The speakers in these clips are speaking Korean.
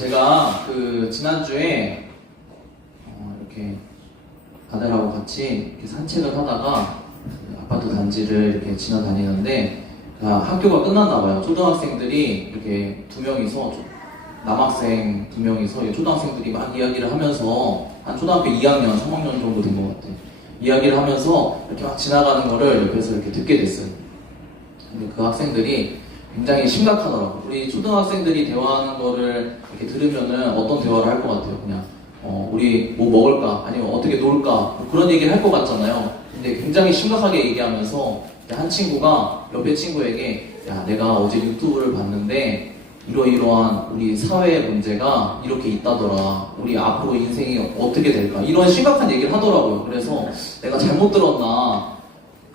제가 지난주에 이렇게 아들하고 같이 이렇게 산책을 하다가 아파트 단지를 이렇게 지나다니는데 학교가 끝났나 봐요. 초등학생들이 이렇게 두 명이서 남학생 두 명이서 초등학생들이 막 이야기를 하면서 한 초등학교 2학년, 3학년 정도 된 것 같아요. 이야기를 하면서 이렇게 막 지나가는 거를 옆에서 이렇게 듣게 됐어요. 근데 그 학생들이 굉장히 심각하더라고요. 우리 초등학생들이 대화하는 거를 이렇게 들으면은 어떤 대화를 할 것 같아요? 그냥 우리 뭐 먹을까? 아니면 어떻게 놀까? 뭐 그런 얘기를 할 것 같잖아요. 근데 굉장히 심각하게 얘기하면서 한 친구가 옆에 친구에게 야, 내가 어제 유튜브를 봤는데 이러이러한 우리 사회의 문제가 이렇게 있다더라. 우리 앞으로 인생이 어떻게 될까? 이런 심각한 얘기를 하더라고요. 그래서 내가 잘못 들었나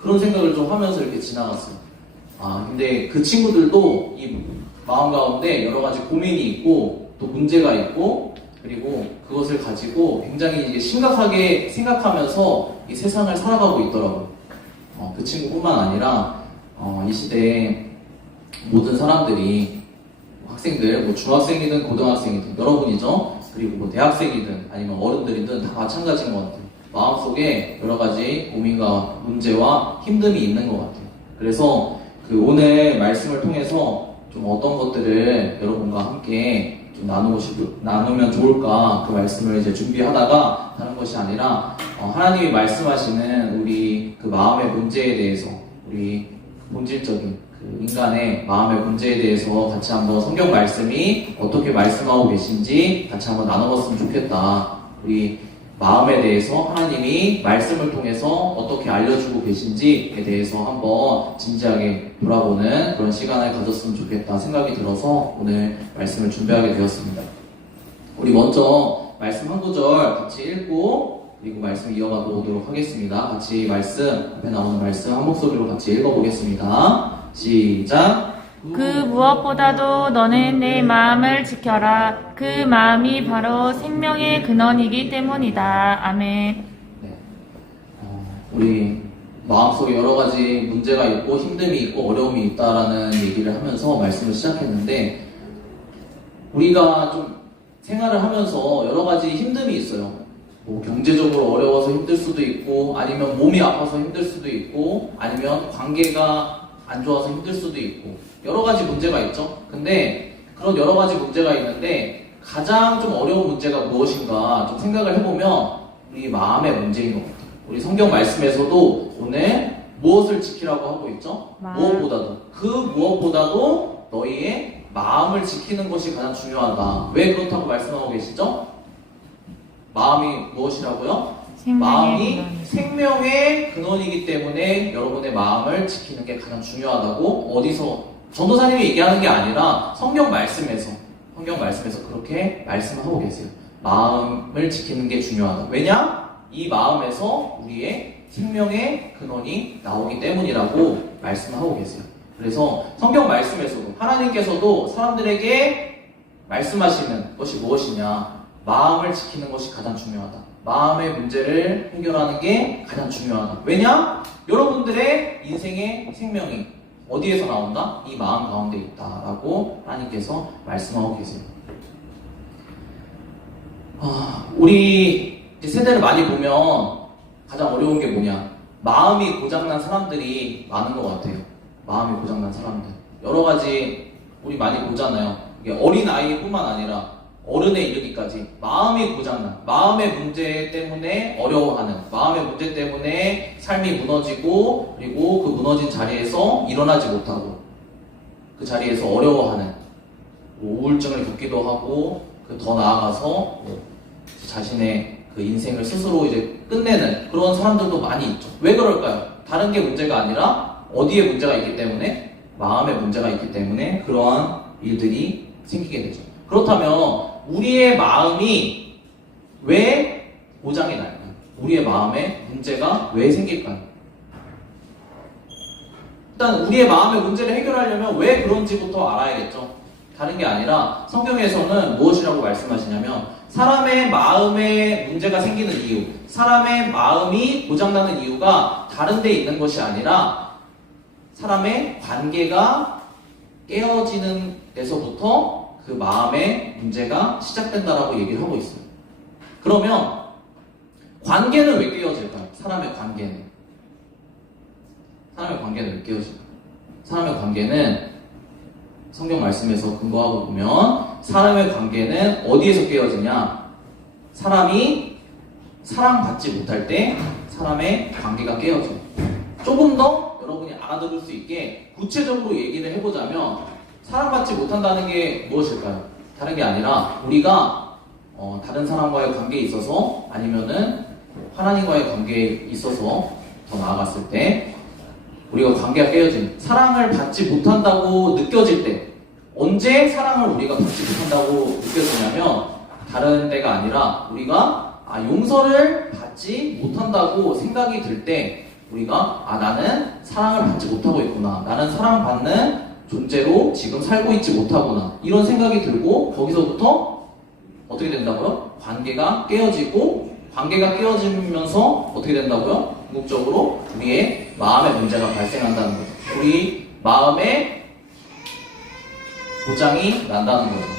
그런 생각을 좀 하면서 이렇게 지나갔어요. 근데 그 친구들도 이 마음 가운데 여러 가지 고민이 있고 또 문제가 있고 그리고 그것을 가지고 굉장히 이제 심각하게 생각하면서 이 세상을 살아가고 있더라고요. 그 친구뿐만 아니라 이 시대에 모든 사람들이 학생들, 뭐 중학생이든 고등학생이든 여러분이죠. 그리고 뭐 대학생이든 아니면 어른들이든 다 마찬가지인 것 같아요. 마음속에 여러 가지 고민과 문제와 힘듦이 있는 것 같아요. 그래서 오늘 말씀을 통해서 좀 어떤 것들을 여러분과 함께 좀 나누면 좋을까 그 말씀을 이제 준비하다가 다른 것이 아니라 하나님이 말씀하시는 우리 그 마음의 문제에 대해서 우리 본질적인 그 인간의 마음의 문제에 대해서 같이 한번 성경 말씀이 어떻게 말씀하고 계신지 같이 한번 나눠봤으면 좋겠다. 우리 마음에 대해서 하나님이 말씀을 통해서 어떻게 알려주고 계신지에 대해서 한번 진지하게 돌아보는 그런 시간을 가졌으면 좋겠다 생각이 들어서 오늘 말씀을 준비하게 되었습니다. 우리 먼저 말씀 한 구절 같이 읽고 그리고 말씀 이어가 보도록 하겠습니다. 같이 말씀, 앞에 나오는 말씀 한 목소리로 같이 읽어보겠습니다. 시작! 그 무엇보다도 너는 내 마음을 지켜라. 그 마음이 바로 생명의 근원이기 때문이다. 아멘. 네. 우리 마음속에 여러 가지 문제가 있고 힘듦이 있고 어려움이 있다라는 얘기를 하면서 말씀을 시작했는데 우리가 좀 생활을 하면서 여러 가지 힘듦이 있어요. 뭐 경제적으로 어려워서 힘들 수도 있고 아니면 몸이 아파서 힘들 수도 있고 아니면 관계가 안 좋아서 힘들 수도 있고 여러 가지 문제가 있죠. 근데 그런 여러 가지 문제가 있는데 가장 좀 어려운 문제가 무엇인가 좀 생각을 해보면 우리 마음의 문제인 것 같아요. 우리 성경 말씀에서도 오늘 무엇을 지키라고 하고 있죠? 무엇보다도 너희의 마음을 지키는 것이 가장 중요하다. 왜 그렇다고 말씀하고 계시죠? 마음이 무엇이라고요? 마음이 생명의 근원이기 때문에 여러분의 마음을 지키는 게 가장 중요하다고 어디서 전도사님이 얘기하는 게 아니라 성경 말씀에서 그렇게 말씀하고 계세요. 마음을 지키는 게 중요하다. 왜냐? 이 마음에서 우리의 생명의 근원이 나오기 때문이라고 말씀하고 계세요. 그래서 성경 말씀에서도 하나님께서도 사람들에게 말씀하시는 것이 무엇이냐? 마음을 지키는 것이 가장 중요하다. 마음의 문제를 해결하는 게 가장 중요하다. 왜냐? 여러분들의 인생의 생명이 어디에서 나온다? 이 마음 가운데 있다라고 하나님께서 말씀하고 계세요. 우리 세대를 많이 보면 가장 어려운 게 뭐냐? 마음이 고장난 사람들이 많은 것 같아요. 마음이 고장난 사람들. 여러 가지 우리 많이 보잖아요. 이게 어린 아이뿐만 아니라 어른에 이르기까지 마음이 고장난, 마음의 문제 때문에 어려워하는, 마음의 문제 때문에 삶이 무너지고 그리고 그 무너진 자리에서 일어나지 못하고 그 자리에서 어려워하는 우울증을 겪기도 하고 더 나아가서 자신의 그 인생을 스스로 이제 끝내는 그런 사람들도 많이 있죠. 왜 그럴까요? 다른 게 문제가 아니라 어디에 문제가 있기 때문에 마음의 문제가 있기 때문에 그러한 일들이 생기게 되죠. 그렇다면 우리의 마음이 왜 고장이 날까요? 우리의 마음에 문제가 왜 생길까요? 일단 우리의 마음의 문제를 해결하려면 왜 그런지부터 알아야겠죠. 다른 게 아니라 성경에서는 무엇이라고 말씀하시냐면 사람의 마음에 문제가 생기는 이유, 사람의 마음이 고장나는 이유가 다른 데 있는 것이 아니라 사람의 관계가 깨어지는 데서부터 그 마음의 문제가 시작된다라고 얘기를 하고 있어요. 그러면 관계는 왜 깨어질까요? 사람의 관계는 왜 깨어질까요? 사람의 관계는 성경 말씀에서 근거하고 보면 사람의 관계는 어디에서 깨어지냐? 사람이 사랑받지 못할 때 사람의 관계가 깨어져요. 조금 더 여러분이 알아들을 수 있게 구체적으로 얘기를 해보자면 사랑받지 못한다는 게 무엇일까요? 다른 게 아니라 우리가 다른 사람과의 관계에 있어서 아니면은 하나님과의 관계에 있어서 더 나아갔을 때 우리가 관계가 깨어진 사랑을 받지 못한다고 느껴질 때 언제 사랑을 우리가 받지 못한다고 느껴지냐면 다른 때가 아니라 우리가 용서를 받지 못한다고 생각이 들 때 우리가 나는 사랑을 받지 못하고 있구나, 나는 사랑받는 존재로 지금 살고 있지 못하구나 이런 생각이 들고 거기서부터 어떻게 된다고요? 관계가 깨어지고 관계가 깨어지면서 어떻게 된다고요? 궁극적으로 우리의 마음의 문제가 발생한다는 거죠. 우리 마음에 고장이 난다는 거죠.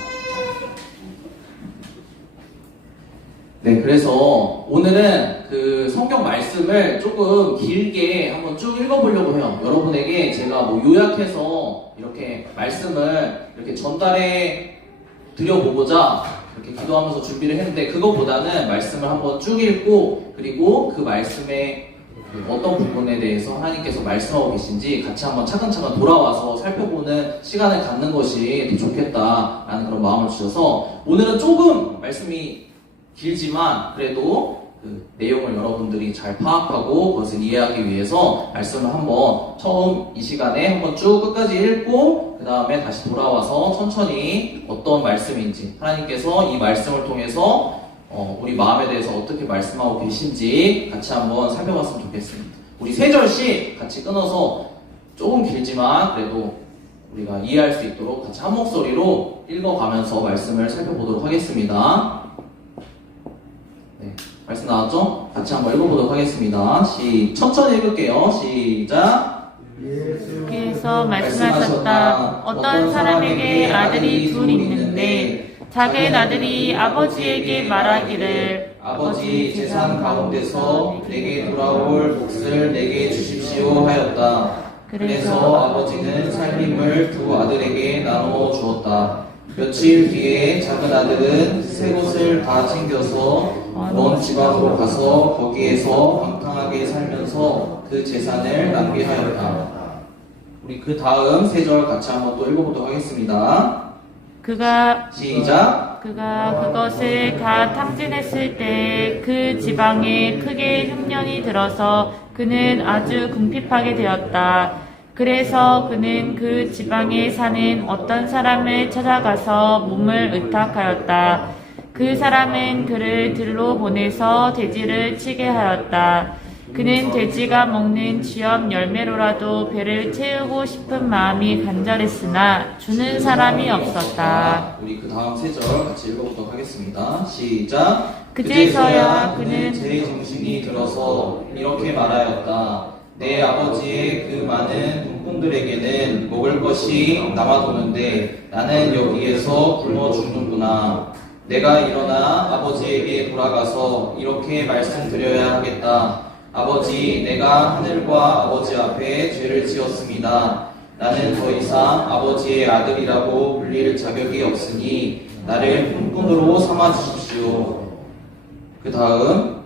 네, 그래서 오늘은 그 성경 말씀을 조금 길게 한번 쭉 읽어보려고 해요. 여러분에게 제가 뭐 요약해서 이렇게 말씀을 이렇게 전달해 드려보고자 이렇게 기도하면서 준비를 했는데 그거보다는 말씀을 한번 쭉 읽고 그리고 그 말씀의 어떤 부분에 대해서 하나님께서 말씀하고 계신지 같이 한번 차근차근 돌아와서 살펴보는 시간을 갖는 것이 더 좋겠다라는 그런 마음을 주셔서 오늘은 조금 말씀이 길지만 그래도 그 내용을 여러분들이 잘 파악하고 그것을 이해하기 위해서 말씀을 한번 처음 이 시간에 한번 쭉 끝까지 읽고 그 다음에 다시 돌아와서 천천히 어떤 말씀인지 하나님께서 이 말씀을 통해서 우리 마음에 대해서 어떻게 말씀하고 계신지 같이 한번 살펴봤으면 좋겠습니다. 우리 세 절씩 같이 끊어서 조금 길지만 그래도 우리가 이해할 수 있도록 같이 한 목소리로 읽어가면서 말씀을 살펴보도록 하겠습니다. 네, 말씀 나왔죠? 같이 한번 읽어보도록 하겠습니다. 천천히 읽을게요. 시작. 예수께서 말씀하셨다. 어떤 사람에게 아들이 둘 있는데 작은 아들이 아버지에게 말하기를 아버지 재산 가운데서 내게 돌아올 몫을 내게 주십시오 하였다. 그래서 아버지는 살림을 두 아들에게 나누어 주었다. 며칠 뒤에 작은 아들은 새 것을 다 챙겨서 먼 지방으로 가서 거기에서 방탕하게 살면서 그 재산을 낭비하였다. 우리 그 다음 세 절 같이 한번 또 읽어보도록 하겠습니다. 시작. 그가 그것을 다 탕진했을 때 그 지방에 크게 흉년이 들어서 그는 아주 궁핍하게 되었다. 그래서 그는 그 지방에 사는 어떤 사람을 찾아가서 몸을 의탁하였다. 그 사람은 그를 들로 보내서 돼지를 치게 하였다. 그는 돼지가 먹는 쥐염 열매로라도 배를 채우고 싶은 마음이 간절했으나 주는 사람이 없었다. 우리 그 다음 세 절 같이 읽어보도록 하겠습니다. 시작. 그제서야 그는 제 정신이 들어서 이렇게 말하였다. 내 아버지의 그 많은 동꾼들에게는 먹을 것이 남아도는데 나는 여기에서 굶어 죽는구나. 내가 일어나 아버지에게 돌아가서 이렇게 말씀드려야 하겠다. 아버지, 내가 하늘과 아버지 앞에 죄를 지었습니다. 나는 더 이상 아버지의 아들이라고 불릴 자격이 없으니 나를 품꾼으로 삼아 주십시오. 그 다음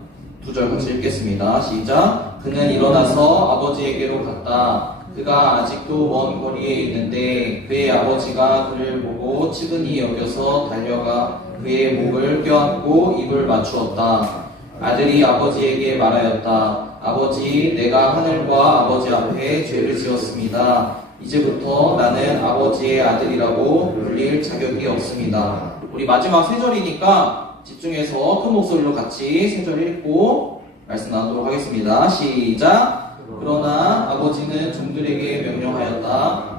두 절 같이 읽겠습니다. 시작. 그는 일어나서 아버지에게로 갔다. 그가 아직도 먼 거리에 있는데 그의 아버지가 그를 보고 측은히 여겨서 달려가 그의 목을 껴안고 입을 맞추었다. 아들이 아버지에게 말하였다. 아버지, 내가 하늘과 아버지 앞에 죄를 지었습니다. 이제부터 나는 아버지의 아들이라고 불릴 자격이 없습니다. 우리 마지막 세 절이니까 집중해서 큰 목소리로 같이 세 절 읽고 말씀 나누도록 하겠습니다. 시작. 그러나 아버지는 종들에게 명령하였다.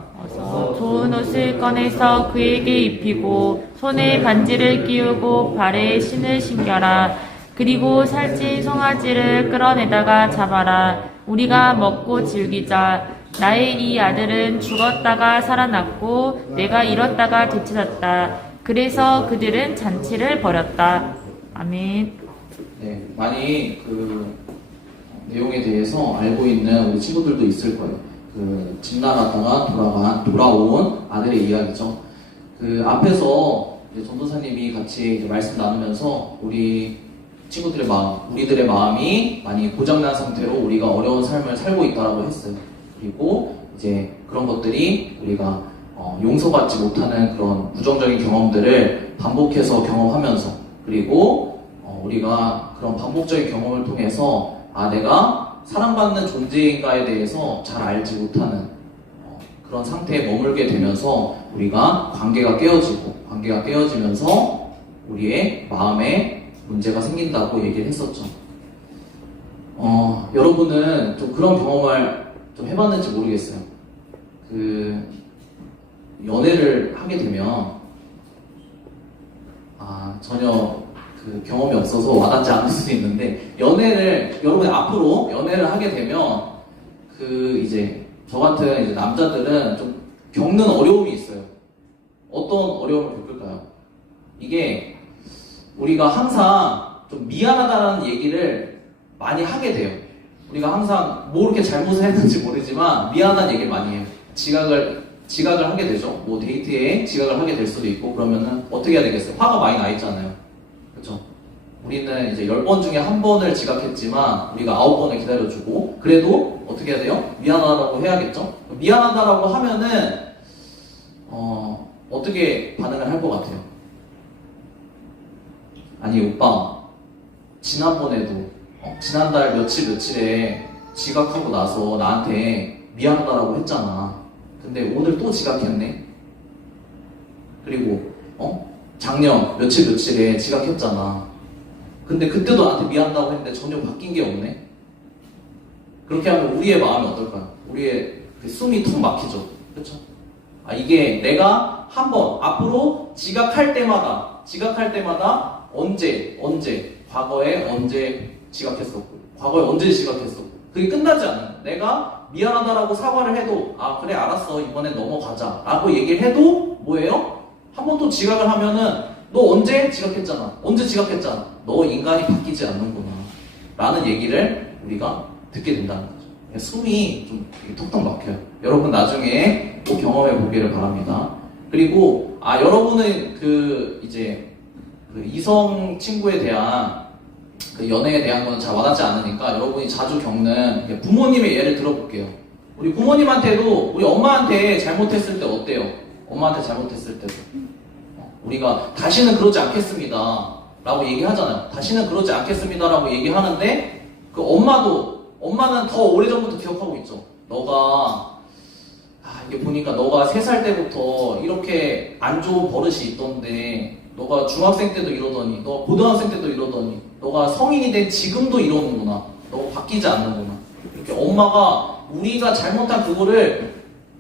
좋은 옷을 꺼내서 그에게 입히고 손에 반지를 끼우고 발에 신을 신겨라. 그리고 살찐 송아지를 끌어내다가 잡아라. 우리가 먹고 즐기자. 나의 이 아들은 죽었다가 살아났고 내가 잃었다가 되찾았다. 그래서 그들은 잔치를 벌였다. 아멘. 네, 많이 그 내용에 대해서 알고 있는 우리 친구들도 있을 거예요. 그 집 나갔다가 돌아온 아들의 이야기죠. 그 앞에서 이제 전도사님이 같이 이제 말씀 나누면서 우리 친구들의 마음, 우리들의 마음이 많이 고장난 상태로 우리가 어려운 삶을 살고 있다라고 했어요. 그리고 이제 그런 것들이 우리가 용서받지 못하는 그런 부정적인 경험들을 반복해서 경험하면서, 그리고 우리가 그런 반복적인 경험을 통해서 내가 사랑받는 존재인가에 대해서 잘 알지 못하는 그런 상태에 머물게 되면서 우리가 관계가 깨어지면서 우리의 마음에 문제가 생긴다고 얘기를 했었죠. 여러분은 좀 그런 경험을 좀 해봤는지 모르겠어요. 그 연애를 하게 되면 전혀 그 경험이 없어서 와닿지 않을 수도 있는데, 여러분이 앞으로 연애를 하게 되면 그 이제 저 같은 이제 남자들은 좀 겪는 어려움이 있어요. 어떤 어려움을 겪을까요? 이게 우리가 항상 좀 미안하다는 얘기를 많이 하게 돼요. 우리가 항상 뭐 이렇게 잘못을 했는지 모르지만 미안하다는 얘기를 많이 해요. 지각을 하게 되죠. 뭐 데이트에 지각을 하게 될 수도 있고, 그러면은 어떻게 해야 되겠어요? 화가 많이 나 있잖아요. 그렇죠? 우리는 이제 10번 중에 1번을 지각했지만 우리가 9번을 기다려주고, 그래도 어떻게 해야 돼요? 미안하다고 해야겠죠? 미안하다라고 하면은 어떻게 반응을 할 것 같아요? 아니 오빠, 지난번에도 지난달 며칠에 지각하고 나서 나한테 미안하다라고 했잖아. 근데 오늘 또 지각했네? 그리고 작년 며칠에 지각했잖아. 근데 그때도 나한테 미안하다고 했는데 전혀 바뀐 게 없네? 그렇게 하면 우리의 마음이 어떨까요? 우리의 그 숨이 턱 막히죠. 그렇죠? 이게 내가 한번 앞으로 지각할 때마다 과거에 언제 지각했었고 그게 끝나지 않는, 내가 미안하다라고 사과를 해도 그래 알았어 이번엔 넘어가자 라고 얘기를 해도 뭐예요? 한 번 또 지각을 하면은 너 언제 지각했잖아. 너 인간이 바뀌지 않는구나 라는 얘기를 우리가 듣게 된다는 거죠. 숨이 좀 톡톡 막혀요. 여러분 나중에 꼭 경험해 보기를 바랍니다. 그리고 여러분은 이제 이성 친구에 대한 그 연애에 대한 거는 잘 와닿지 않으니까 여러분이 자주 겪는 부모님의 예를 들어볼게요. 우리 부모님한테도 우리 엄마한테 잘못했을 때 어때요? 엄마한테 잘못했을 때도 우리가 다시는 그러지 않겠습니다 라고 얘기하잖아요. 다시는 그러지 않겠습니다 라고 얘기하는데 그 엄마는 더 오래전부터 기억하고 있죠. 이게 보니까 너가 3살 때부터 이렇게 안 좋은 버릇이 있던데, 너가 중학생 때도 이러더니, 너가 고등학생 때도 이러더니, 너가 성인이 된 지금도 이러는구나. 너가 바뀌지 않는구나. 이렇게 엄마가 우리가 잘못한 그거를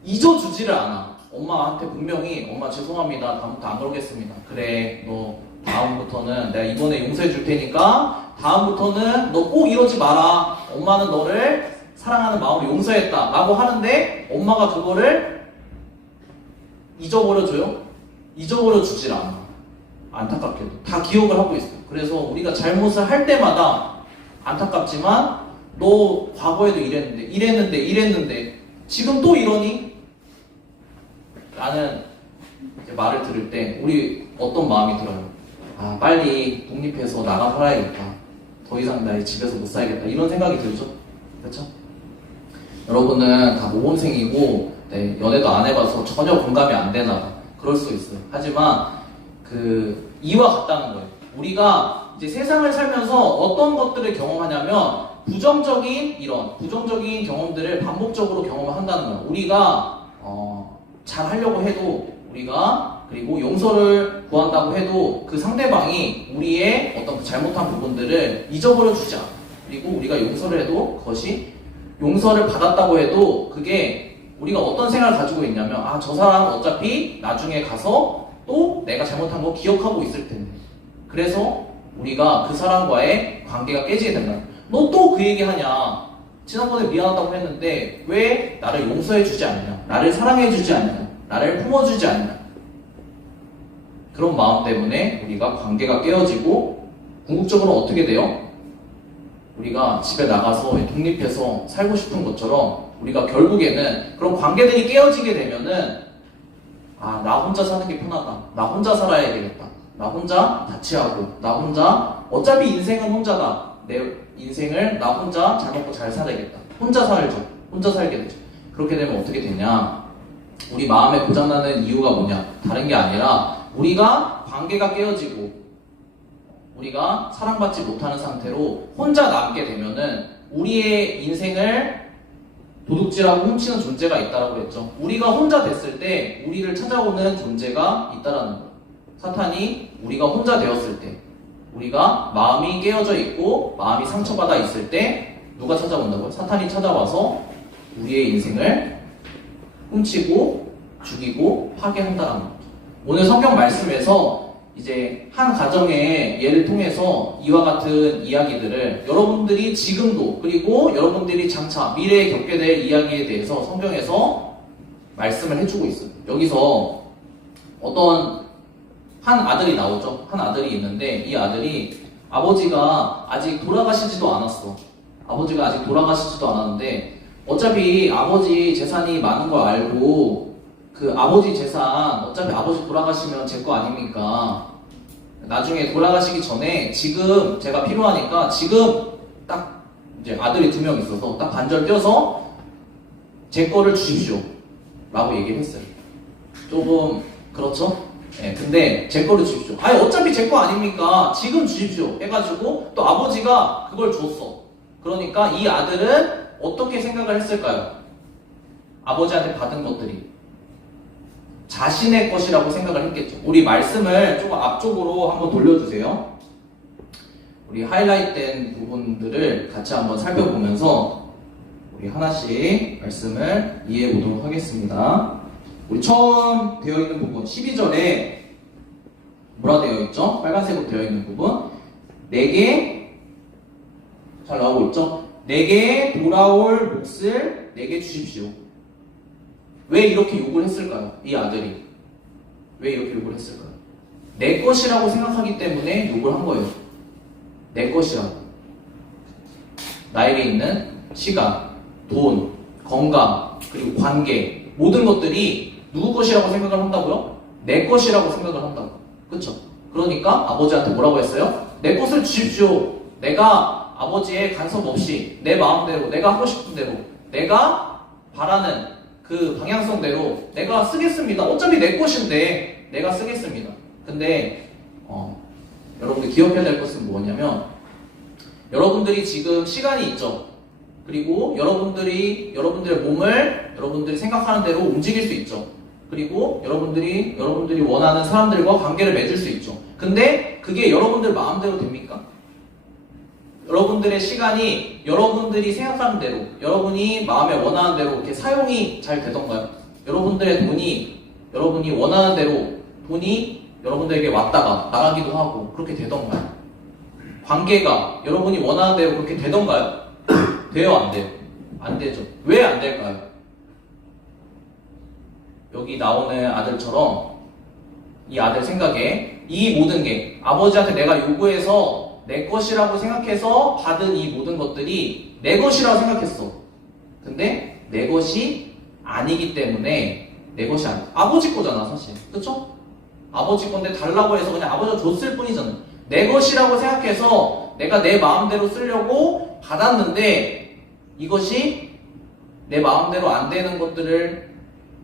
잊어주지를 않아. 엄마한테 분명히 엄마 죄송합니다. 다음부터 안 그러겠습니다. 그래, 너 다음부터는 내가 이번에 용서해 줄 테니까 다음부터는 너 꼭 이러지 마라. 엄마는 너를 사랑하는 마음으로 용서했다 라고 하는데 엄마가 그거를 잊어버려줘요? 잊어버려주질 않아. 안타깝게도 다 기억을 하고 있어요. 그래서 우리가 잘못을 할 때마다 안타깝지만 너 과거에도 이랬는데 지금 또 이러니? 라는 말을 들을 때 우리 어떤 마음이 들어요? 빨리 독립해서 나가 살아야겠다. 더 이상 나 집에서 못 살겠다. 이런 생각이 들죠? 그렇죠? 여러분은 다 모범생이고 연애도 안 해봐서 전혀 공감이 안 되나 봐. 그럴 수 있어요. 하지만 이와 같다는 거예요. 우리가 이제 세상을 살면서 어떤 것들을 경험하냐면 부정적인 경험들을 반복적으로 경험을 한다는 거예요. 우리가 잘 하려고 해도 그리고 용서를 구한다고 해도 그 상대방이 우리의 어떤 그 잘못한 부분들을 잊어버려 주지 않아. 그리고 우리가 용서를 해도 용서를 받았다고 해도 그게 우리가 어떤 생각을 가지고 있냐면 저 사람은 어차피 나중에 가서 또 내가 잘못한 거 기억하고 있을 텐데, 그래서 우리가 그 사람과의 관계가 깨지게 된다. 너 또 그 얘기 하냐? 지난번에 미안하다고 했는데 왜 나를 용서해 주지 않냐? 나를 사랑해 주지 않냐? 나를 품어주지 않냐? 그런 마음 때문에 우리가 관계가 깨어지고 궁극적으로 어떻게 돼요? 우리가 집에 나가서 독립해서 살고 싶은 것처럼 우리가 결국에는 그런 관계들이 깨어지게 되면은 나 혼자 사는 게 편하다. 나 혼자 살아야 되겠다. 나 혼자 자취하고 나 혼자 어차피 인생은 혼자다. 내 인생을 나 혼자 잘 먹고 잘 살아야겠다. 혼자 살죠. 혼자 살게 되죠. 그렇게 되면 어떻게 되냐? 우리 마음에 고장나는 이유가 뭐냐? 다른 게 아니라 우리가 관계가 깨어지고 우리가 사랑받지 못하는 상태로 혼자 남게 되면은 우리의 인생을 도둑질하고 훔치는 존재가 있다라고 했죠. 우리가 혼자 됐을 때 우리를 찾아오는 존재가 있다라는 거예요. 사탄이 우리가 혼자 되었을 때, 우리가 마음이 깨어져 있고 마음이 상처받아 있을 때 누가 찾아온다고요? 사탄이 찾아와서 우리의 인생을 훔치고 죽이고 파괴한다라는 거죠. 오늘 성경 말씀에서 이제 한 가정의 예를 통해서 이와 같은 이야기들을 여러분들이 지금도 그리고 여러분들이 장차 미래에 겪게 될 이야기에 대해서 성경에서 말씀을 해주고 있어요. 여기서 어떤 한 아들이 나오죠. 한 아들이 있는데 이 아들이 아버지가 아직 돌아가시지도 않았어. 아버지가 아직 돌아가시지도 않았는데 어차피 아버지 재산이 많은 걸 알고 그 아버지 재산 어차피 아버지 돌아가시면 제 거 아닙니까? 나중에 돌아가시기 전에 지금 제가 필요하니까 지금 딱 이제 아들이 2명 있어서 딱 반절 떼어서 제 거를 주십시오 라고 얘기를 했어요. 조금 그렇죠? 네, 근데 제 거를 주십시오. 아니 어차피 제 거 아닙니까? 지금 주십시오 해가지고 또 아버지가 그걸 줬어. 그러니까 이 아들은 어떻게 생각을 했을까요? 아버지한테 받은 것들이 자신의 것이라고 생각을 했겠죠. 우리 말씀을 조금 앞쪽으로 한번 돌려주세요. 우리 하이라이트된 부분들을 같이 한번 살펴보면서 우리 하나씩 말씀을 이해해 보도록 하겠습니다. 우리 처음 되어 있는 부분 12절에 뭐라 되어 있죠? 빨간색으로 되어 있는 부분 내게 잘 나오고 있죠? 내게 돌아올 몫을 내게 주십시오. 왜 이렇게 요구를 했을까요? 이 아들이 왜 이렇게 요구를 했을까요? 내 것이라고 생각하기 때문에 요구를 한 거예요. 내 것이라고. 나에게 있는 시간, 돈, 건강, 그리고 관계 모든 것들이 누구 것이라고 생각을 한다고요? 내 것이라고 생각을 한다고. 그쵸? 그러니까 아버지한테 뭐라고 했어요? 내 것을 주십시오. 내가 아버지의 간섭 없이 내 마음대로 내가 하고 싶은 대로 내가 바라는 그 방향성대로 내가 쓰겠습니다. 어차피 내 것인데 내가 쓰겠습니다. 근데 여러분들 기억해야 될 것은 뭐냐면 여러분들이 지금 시간이 있죠. 그리고 여러분들의 몸을 여러분들이 생각하는 대로 움직일 수 있죠. 그리고 여러분들이 원하는 사람들과 관계를 맺을 수 있죠. 근데 그게 여러분들 마음대로 됩니까? 여러분들의 시간이 여러분들이 생각하는 대로, 여러분이 마음에 원하는 대로 이렇게 사용이 잘 되던가요? 여러분들의 돈이 여러분이 원하는 대로 돈이 여러분들에게 왔다가 나가기도 하고 그렇게 되던가요? 관계가 여러분이 원하는 대로 그렇게 되던가요? 돼요? 안 돼요? 안 되죠. 왜 안 될까요? 여기 나오는 아들처럼 이 아들 생각에 이 모든 게 아버지한테 내가 요구해서 내 것이라고 생각해서 받은 이 모든 것들이 내 것이라고 생각했어. 근데 내 것이 아니기 때문에 내 것이 아니. 아버지 거잖아 사실. 그쵸? 아버지 건데 달라고 해서 그냥 아버지가 줬을 뿐이잖아. 내 것이라고 생각해서 내가 내 마음대로 쓰려고 받았는데 이것이 내 마음대로 안 되는 것들을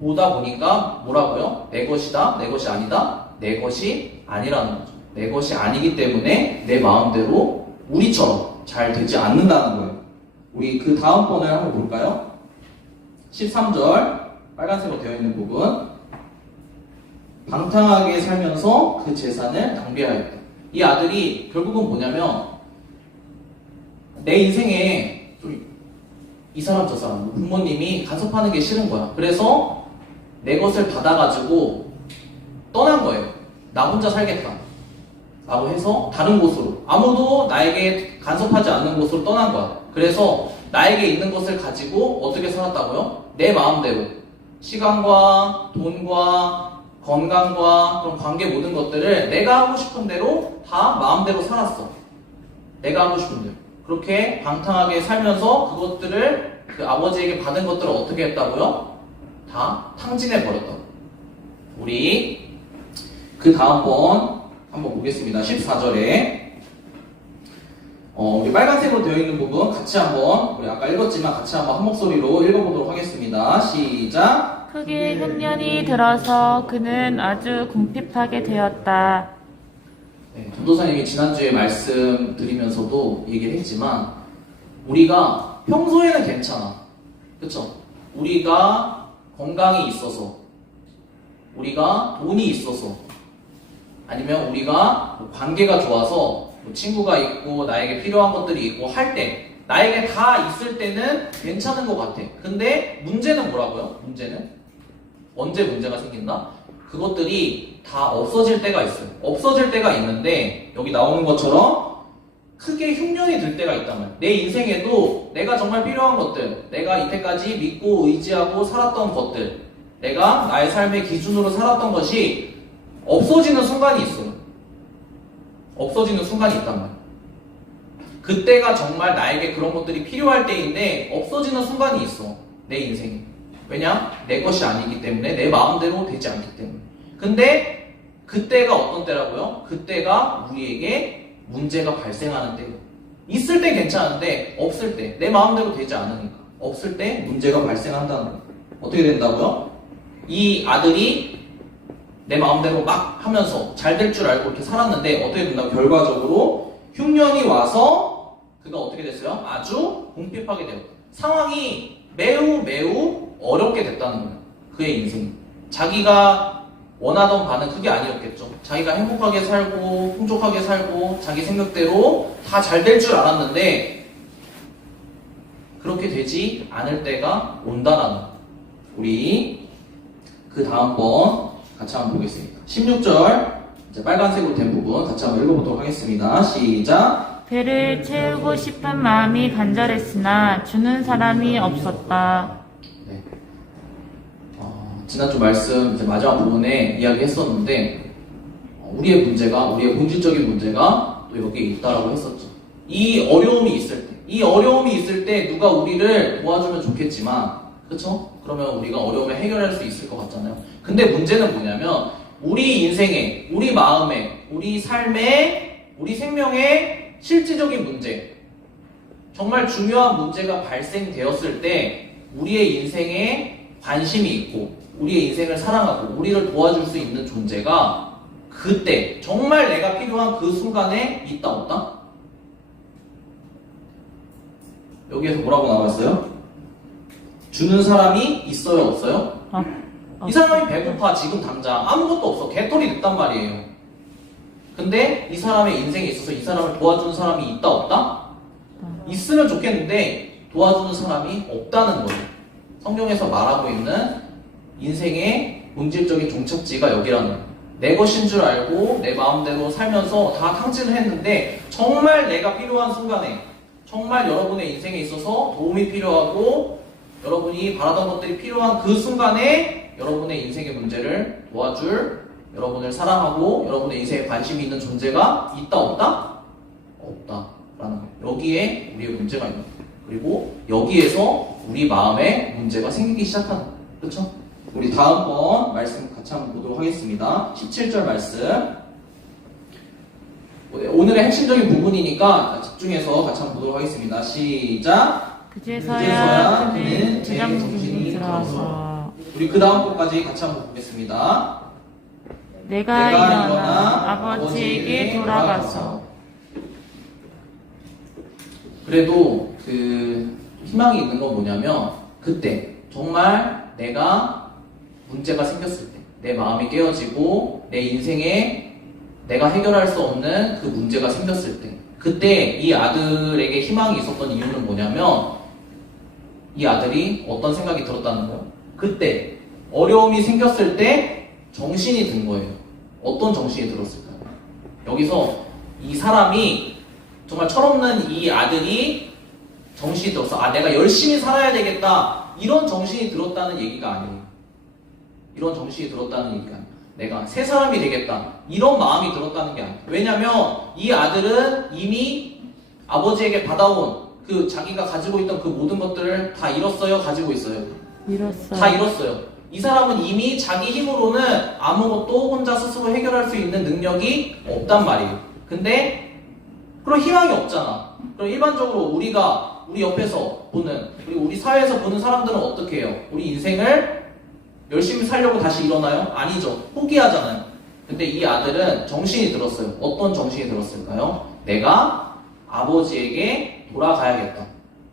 보다 보니까 뭐라고요? 내 것이다, 내 것이 아니다, 내 것이 아니라는 거죠. 내 것이 아니기 때문에 내 마음대로 우리처럼 잘 되지 않는다는 거예요. 우리 그 다음 번을 한번 볼까요? 13절 빨간색으로 되어 있는 부분 방탕하게 살면서 그 재산을 낭비하였다. 이 아들이 결국은 뭐냐면 내 인생에 좀 이 사람 저 사람 부모님이 간섭하는 게 싫은 거야. 그래서 내 것을 받아가지고 떠난 거예요. 나 혼자 살겠다 라고 해서 다른 곳으로 아무도 나에게 간섭하지 않는 곳으로 떠난 거야. 그래서 나에게 있는 것을 가지고 어떻게 살았다고요? 내 마음대로 시간과 돈과 건강과 그런 관계 모든 것들을 내가 하고 싶은 대로 다 마음대로 살았어. 내가 하고 싶은 대로. 그렇게 방탕하게 살면서 그것들을 그 아버지에게 받은 것들을 어떻게 했다고요? 다 탕진해 버렸다고. 우리 그 다음번 한번 보겠습니다. 14절에 우리 빨간색으로 되어 있는 부분 같이 한번 우리 아까 읽었지만 같이 한번 한 목소리로 읽어보도록 하겠습니다. 시작. 크게 흉년이 들어서 그는 아주 궁핍하게 되었다. 네, 전도사님이 지난주에 말씀드리면서도 얘기를 했지만 우리가 평소에는 괜찮아. 그쵸? 우리가 건강이 있어서 우리가 돈이 있어서 아니면 우리가 관계가 좋아서 친구가 있고 나에게 필요한 것들이 있고 할 때 나에게 다 있을 때는 괜찮은 것 같아. 근데 문제는 뭐라고요? 문제는 언제 문제가 생긴다? 그것들이 다 없어질 때가 있어요. 없어질 때가 있는데 여기 나오는 것처럼 크게 흉년이 들 때가 있단 말이야. 내 인생에도 내가 정말 필요한 것들, 내가 이때까지 믿고 의지하고 살았던 것들, 내가 나의 삶의 기준으로 살았던 것이 없어지는 순간이 있어요. 없어지는 순간이 있단 말이야. 그때가 정말 나에게 그런 것들이 필요할 때인데 없어지는 순간이 있어. 내 인생에. 왜냐? 내 것이 아니기 때문에 내 마음대로 되지 않기 때문에. 근데 그때가 어떤 때라고요? 그때가 우리에게 문제가 발생하는 때예요. 있을 때 괜찮은데 없을 때 내 마음대로 되지 않으니까 없을 때 문제가 발생한다는 거예요. 어떻게 된다고요? 이 아들이 내 마음대로 막 하면서 잘 될 줄 알고 이렇게 살았는데 어떻게 된다고? 결과적으로 흉년이 와서 그가 어떻게 됐어요? 아주 궁핍하게 되었다. 상황이 매우 어렵게 됐다는 거예요. 그의 인생이. 자기가 원하던 바는 그게 아니었겠죠. 자기가 행복하게 살고 풍족하게 살고 자기 생각대로 다 잘 될 줄 알았는데 그렇게 되지 않을 때가 온다라는 거예요. 우리 그 다음번 같이 한번 보겠습니다. 16절 이제 빨간색으로 된 부분 같이 한번 읽어보도록 하겠습니다. 시작. 배를 채우고 싶은 마음이 간절했으나 주는 사람이 없었다. 네. 지난주 말씀 이제 마지막 부분에 이야기했었는데 우리의 문제가 우리의 본질적인 문제가 또 여기에 있다라고 했었죠. 이 어려움이 있을 때 누가 우리를 도와주면 좋겠지만 그렇죠? 그러면 우리가 어려움을 해결할 수 있을 것 같잖아요. 근데 문제는 뭐냐면 우리 인생에, 우리 마음에, 우리 삶에, 우리 생명에 실질적인 문제, 정말 중요한 문제가 발생되었을 때 우리의 인생에 관심이 있고 우리의 인생을 사랑하고 우리를 도와줄 수 있는 존재가 그때 정말 내가 필요한 그 순간에 있다 없다? 여기에서 뭐라고 나왔어요? 주는 사람이 있어요 없어요? 이 사람이 배고파 지금 당장 아무것도 없어. 개털이 됐단 말이에요. 근데 이 사람의 인생에 있어서 이 사람을 도와주는 사람이 있다 없다? 있으면 좋겠는데 도와주는 사람이 없다는 거예요. 성경에서 말하고 있는 인생의 본질적인 종착지가 여기라는 거예요. 내 것인 줄 알고 내 마음대로 살면서 다 탕진을 했는데 정말 내가 필요한 순간에 정말 여러분의 인생에 있어서 도움이 필요하고 여러분이 바라던 것들이 필요한 그 순간에 여러분의 인생의 문제를 도와줄 여러분을 사랑하고 여러분의 인생에 관심이 있는 존재가 있다 없다? 없다라는 거예요. 여기에 우리의 문제가 있는 거예요. 그리고 여기에서 우리 마음에 문제가 생기기 시작하는 거예요. 그렇죠? 우리 다음번 말씀 같이 한번 보도록 하겠습니다. 17절 말씀. 오늘의 핵심적인 부분이니까 집중해서 같이 한번 보도록 하겠습니다. 시작. 그제서야 그는 제정 정신이 들어서 우리 그 다음 것까지 같이 한번 보겠습니다. 내가 일어나 아버지에게 돌아가서. 그래도 그 희망이 있는 건 뭐냐면 그때 정말 내가 문제가 생겼을 때 내 마음이 깨어지고 내 인생에 내가 해결할 수 없는 그 문제가 생겼을 때 그때 이 아들에게 희망이 있었던 이유는 뭐냐면 이 아들이 어떤 생각이 들었다는 거예요? 그때 어려움이 생겼을 때 정신이 든 거예요. 어떤 정신이 들었을까요? 여기서 이 사람이 정말 철없는 이 아들이 정신이 들었어. 아, 내가 열심히 살아야 되겠다. 이런 정신이 들었다는 얘기가 아니에요. 이런 정신이 들었다는 얘기가 아니에요. 내가 새 사람이 되겠다. 이런 마음이 들었다는 게 아니에요. 왜냐면 이 아들은 이미 아버지에게 받아온 그 자기가 가지고 있던 그 모든 것들을 다 잃었어요? 가지고 있어요? 잃었어요. 다 잃었어요. 이 사람은 이미 자기 힘으로는 아무것도 혼자 스스로 해결할 수 있는 능력이 없단 말이에요. 근데 그럼 희망이 없잖아. 그럼 일반적으로 우리가 우리 옆에서 보는, 그리고 우리 사회에서 보는 사람들은 어떻게 해요? 우리 인생을 열심히 살려고 다시 일어나요? 아니죠. 포기하잖아요. 근데 이 아들은 정신이 들었어요. 어떤 정신이 들었을까요? 내가 아버지에게 돌아가야겠다.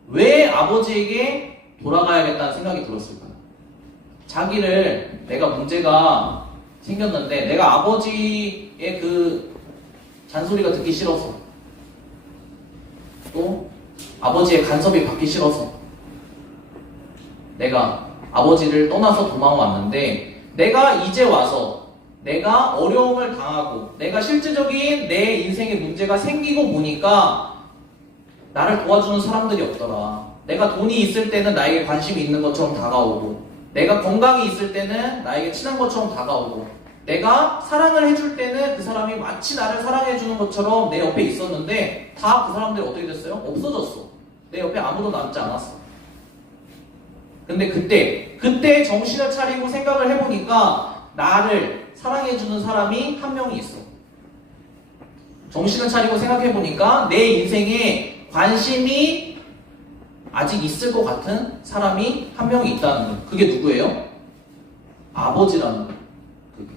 왜 아버지에게 돌아가야겠다는 생각이 들었을까요? 자기를, 내가 문제가 생겼는데 내가 아버지의 그 잔소리가 듣기 싫어서, 또 아버지의 간섭이 받기 싫어서 내가 아버지를 떠나서 도망왔는데, 내가 이제 와서 내가 어려움을 당하고 내가 실질적인 내 인생에 문제가 생기고 보니까 나를 도와주는 사람들이 없더라. 내가 돈이 있을 때는 나에게 관심이 있는 것처럼 다가오고, 내가 건강이 있을 때는 나에게 친한 것처럼 다가오고, 내가 사랑을 해줄 때는 그 사람이 마치 나를 사랑해주는 것처럼 내 옆에 있었는데 다 그 사람들이 어떻게 됐어요? 없어졌어. 내 옆에 아무도 남지 않았어. 근데 그때 정신을 차리고 생각을 해보니까 나를 사랑해주는 사람이 한 명이 있어. 정신을 차리고 생각해보니까 내 인생에 관심이 아직 있을 것 같은 사람이 한 명이 있다는 거예요. 그게 누구예요? 아버지라는 거예요. 그게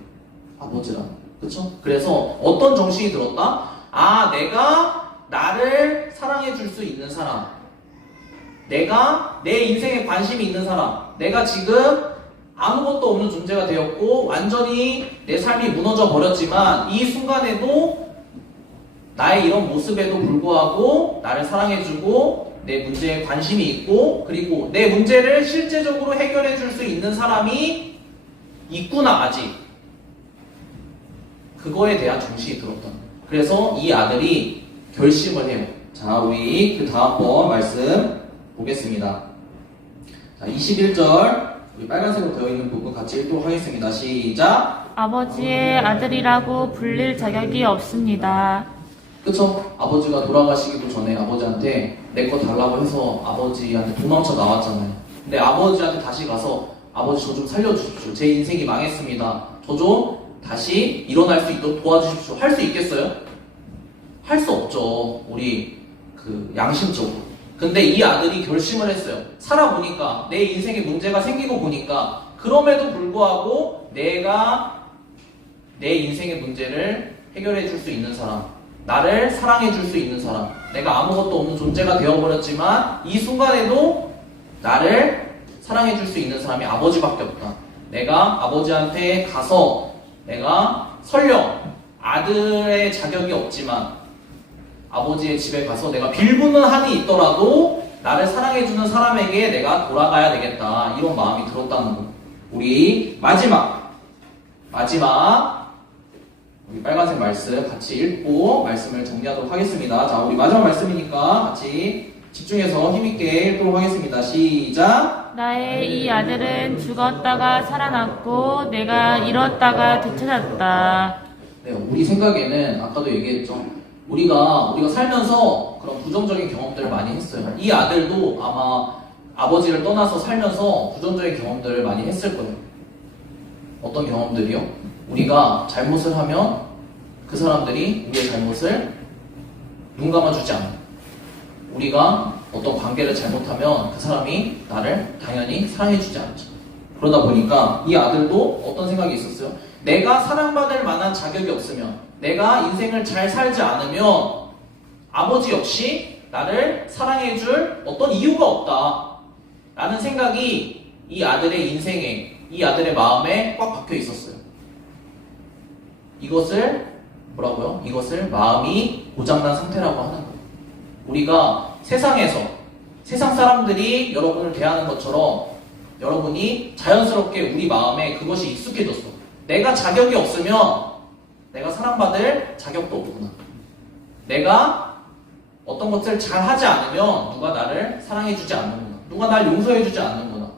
아버지라는 거예요. 그쵸? 그래서 어떤 정신이 들었다? 아, 내가 나를 사랑해줄 수 있는 사람, 내가 내 인생에 관심이 있는 사람, 내가 지금 아무것도 없는 존재가 되었고 완전히 내 삶이 무너져 버렸지만 이 순간에도 나의 이런 모습에도 불구하고 나를 사랑해주고 내 문제에 관심이 있고, 그리고 내 문제를 실제적으로 해결해 줄 수 있는 사람이 있구나, 아직. 그거에 대한 정신이 들었다. 그래서 이 아들이 결심을 해요. 자, 우리 그 다음번 말씀 보겠습니다. 자, 21절, 우리 빨간색으로 되어 있는 부분 같이 읽도록 하겠습니다. 시작. 아버지의 아들이라고 불릴 자격이 없습니다. 그쵸? 아버지가 돌아가시기도 전에 아버지한테 내 거 달라고 해서 아버지한테 도망쳐 나왔잖아요. 근데 아버지한테 다시 가서 아버지 저 좀 살려주십시오. 제 인생이 망했습니다. 저 좀 다시 일어날 수 있도록 도와주십시오. 할 수 있겠어요? 할 수 없죠. 우리 그 양심적으로. 근데 이 아들이 결심을 했어요. 살아보니까 내 인생에 문제가 생기고 보니까 그럼에도 불구하고 내가 내 인생의 문제를 해결해 줄 수 있는 사람, 나를 사랑해 줄 수 있는 사람, 내가 아무것도 없는 존재가 되어버렸지만 이 순간에도 나를 사랑해 줄 수 있는 사람이 아버지밖에 없다. 내가 아버지한테 가서 내가 설령 아들의 자격이 없지만 아버지의 집에 가서 내가 빌부는 한이 있더라도 나를 사랑해주는 사람에게 내가 돌아가야 되겠다. 이런 마음이 들었다는 거. 우리 마지막 우리 빨간색 말씀 같이 읽고 말씀을 정리하도록 하겠습니다. 자, 우리 마지막 말씀이니까 같이 집중해서 힘있게 읽도록 하겠습니다. 시작. 나의 이 아들은 죽었다가 살아났고 내가 잃었다가 되찾았다. 네, 우리 생각에는 아까도 얘기했죠. 우리가 살면서 그런 부정적인 경험들을 많이 했어요. 이 아들도 아마 아버지를 떠나서 살면서 부정적인 경험들을 많이 했을 거예요. 어떤 경험들이요? 우리가 잘못을 하면 그 사람들이 우리의 잘못을 눈 감아주지 않아요. 우리가 어떤 관계를 잘못하면 그 사람이 나를 당연히 사랑해주지 않죠. 그러다 보니까 이 아들도 어떤 생각이 있었어요? 내가 사랑받을 만한 자격이 없으면, 내가 인생을 잘 살지 않으면 아버지 역시 나를 사랑해줄 어떤 이유가 없다 라는 생각이 이 아들의 인생에, 이 아들의 마음에 꽉 박혀 있었어요. 이것을 뭐라고요? 이것을 마음이 고장난 상태라고 하는 거예요. 우리가 세상에서 세상 사람들이 여러분을 대하는 것처럼 여러분이 자연스럽게 우리 마음에 그것이 익숙해졌어. 내가 자격이 없으면 내가 사랑받을 자격도 없구나. 내가 어떤 것을 잘 하지 않으면 누가 나를 사랑해주지 않는구나. 누가 날 용서해주지 않는구나.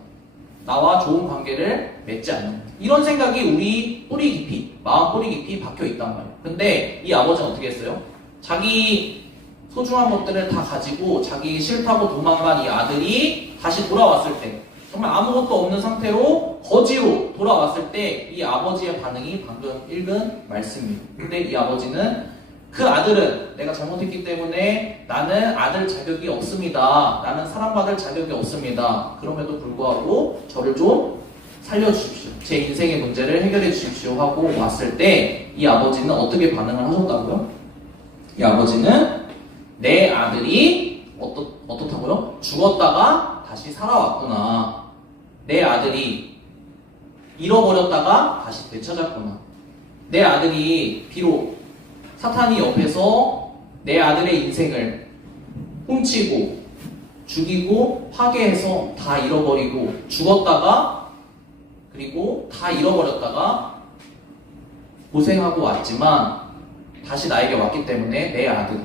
나와 좋은 관계를 맺지 않는구나. 이런 생각이 우리 뿌리 깊이, 마음 뿌리 깊이 박혀 있단 말이에요. 근데 이 아버지는 어떻게 했어요? 자기 소중한 것들을 다 가지고 자기 싫다고 도망간 이 아들이 다시 돌아왔을 때, 정말 아무것도 없는 상태로 거지로 돌아왔을 때 이 아버지의 반응이 방금 읽은 말씀입니다. 근데 이 아버지는 그 아들은 내가 잘못했기 때문에 나는 아들 자격이 없습니다. 나는 사랑받을 자격이 없습니다. 그럼에도 불구하고 저를 좀 살려주십시오. 제 인생의 문제를 해결해 주십시오 하고 왔을 때 이 아버지는 어떻게 반응을 하셨다고요? 이 아버지는 내 아들이 어떻다고요? 죽었다가 다시 살아왔구나. 내 아들이 잃어버렸다가 다시 되찾았구나. 내 아들이 비록 사탄이 옆에서 내 아들의 인생을 훔치고 죽이고 파괴해서 다 잃어버리고 죽었다가 그리고 다 잃어버렸다가 고생하고 왔지만 다시 나에게 왔기 때문에 내 아들이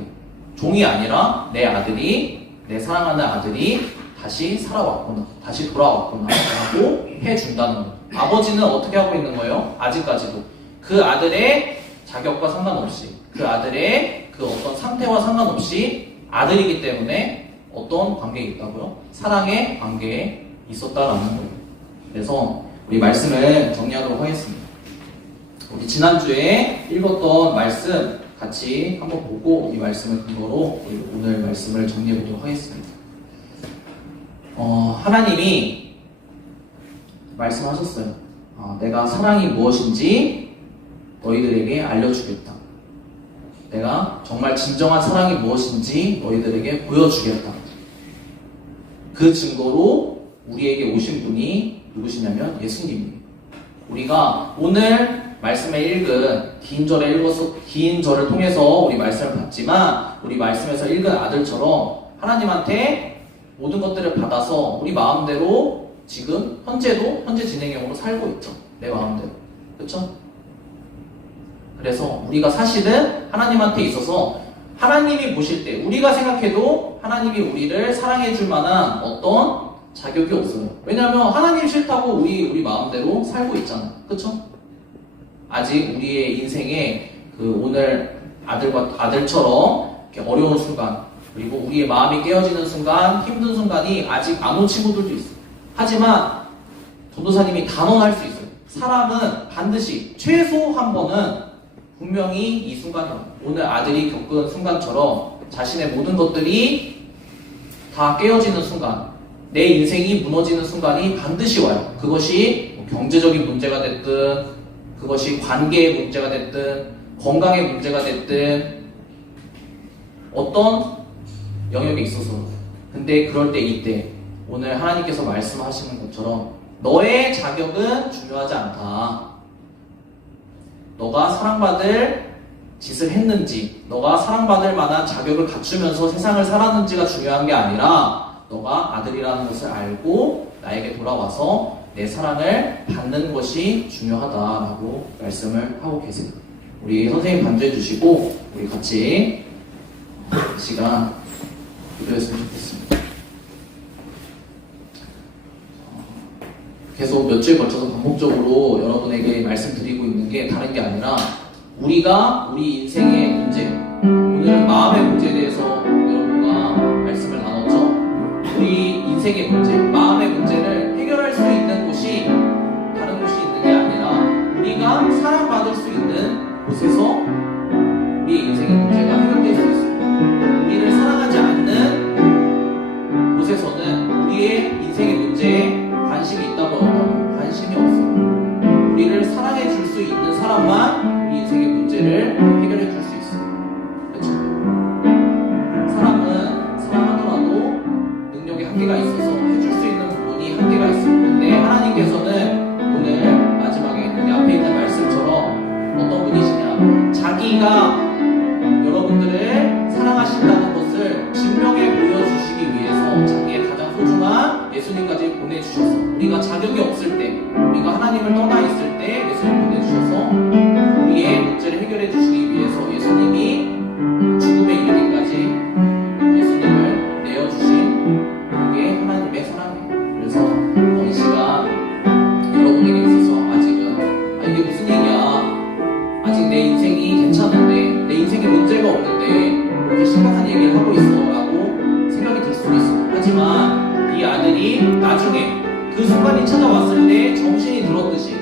종이 아니라 내 아들이 내 사랑하는 아들이 다시 살아왔구나 다시 돌아왔구나 라고 해준다는 거예요. 아버지는 어떻게 하고 있는 거예요? 아직까지도 그 아들의 자격과 상관없이 그 아들의 그 어떤 상태와 상관없이 아들이기 때문에 어떤 관계에 있다고요? 사랑의 관계에 있었다라는 거예요. 그래서 우리 말씀을 정리하도록 하겠습니다. 우리 지난주에 읽었던 말씀 같이 한번 보고 이 말씀을 근거로 우리 오늘 말씀을 정리해 보도록 하겠습니다. 하나님이 말씀하셨어요. 내가 사랑이 무엇인지 너희들에게 알려주겠다. 내가 정말 진정한 사랑이 무엇인지 너희들에게 보여주겠다. 그 증거로 우리에게 오신 분이 누구시냐면 예수님입니다. 우리가 오늘 말씀에 읽은 긴 절을 통해서 우리 말씀을 봤지만 우리 말씀에서 읽은 아들처럼 하나님한테 모든 것들을 받아서 우리 마음대로 지금 현재 진행형으로 살고 있죠. 내 마음대로. 그렇죠? 그래서 우리가 사실은 하나님한테 있어서 하나님이 보실 때 우리가 생각해도 하나님이 우리를 사랑해 줄 만한 어떤 자격이 없어요. 왜냐하면 하나님 싫다고 우리 마음대로 살고 있잖아요. 그렇죠? 아직 우리의 인생에 그 오늘 아들처럼 이렇게 어려운 순간 그리고 우리의 마음이 깨어지는 순간 힘든 순간이 아직 안 온 친구들도 있어요. 하지만 전도사님이 단언할 수 있어요. 사람은 반드시 최소 한 번은 분명히 이 순간이 와요. 오늘 아들이 겪은 순간처럼 자신의 모든 것들이 다 깨어지는 순간 내 인생이 무너지는 순간이 반드시 와요. 그것이 경제적인 문제가 됐든 그것이 관계의 문제가 됐든 건강의 문제가 됐든 어떤 영역에 있어서 근데 그럴 때 이때 오늘 하나님께서 말씀하시는 것처럼 너의 자격은 중요하지 않다. 너가 사랑받을 짓을 했는지 너가 사랑받을 만한 자격을 갖추면서 세상을 살았는지가 중요한 게 아니라 너가 아들이라는 것을 알고 나에게 돌아와서 내 사랑을 받는 것이 중요하다라고 말씀을 하고 계세요. 우리 선생님 반주해 주시고 우리 같이 이 시간 기도했으면 좋겠습니다. 계속 며칠 걸쳐서 반복적으로 여러분에게 말씀드리고 있는 게 다른 게 아니라 우리가 우리 인생의 문제 오늘은 마음의 문제에 대해서 여러분과 말씀을 나눴죠. 우리 인생의 문제, 마음의 문제를 해결할 수 있는 곳이 다른 곳이 있는 게 아니라 우리가 사랑받을 수 있는 곳에서 우리 인생의 문제가 해결될 수 있어요. 우리를 사랑하지 않는 곳에서는 우리의 인생의 문제에 관심이 있다고 한다고 관심이 없어요. 우리를 사랑해 줄 수 있는 사람만 우리 인생의 문제를 해결해 줄 수 있어요. 그렇죠? 사람은 사랑하더라도 능력에 한계가 있어서 해줄 수 있는 부분이 한계가 있어요. 근데 하나님께서는 오늘 마지막에 여기 앞에 있는 말씀처럼 어떤 분이시냐? 무슨 얘기야? 아직 내 인생이 괜찮은데, 내 인생에 문제가 없는데 이렇게 심각한 얘기를 하고 있어라고 생각이 들 수도 있어. 하지만 이 아들이 나중에 그 순간이 찾아왔을 때 정신이 들었듯이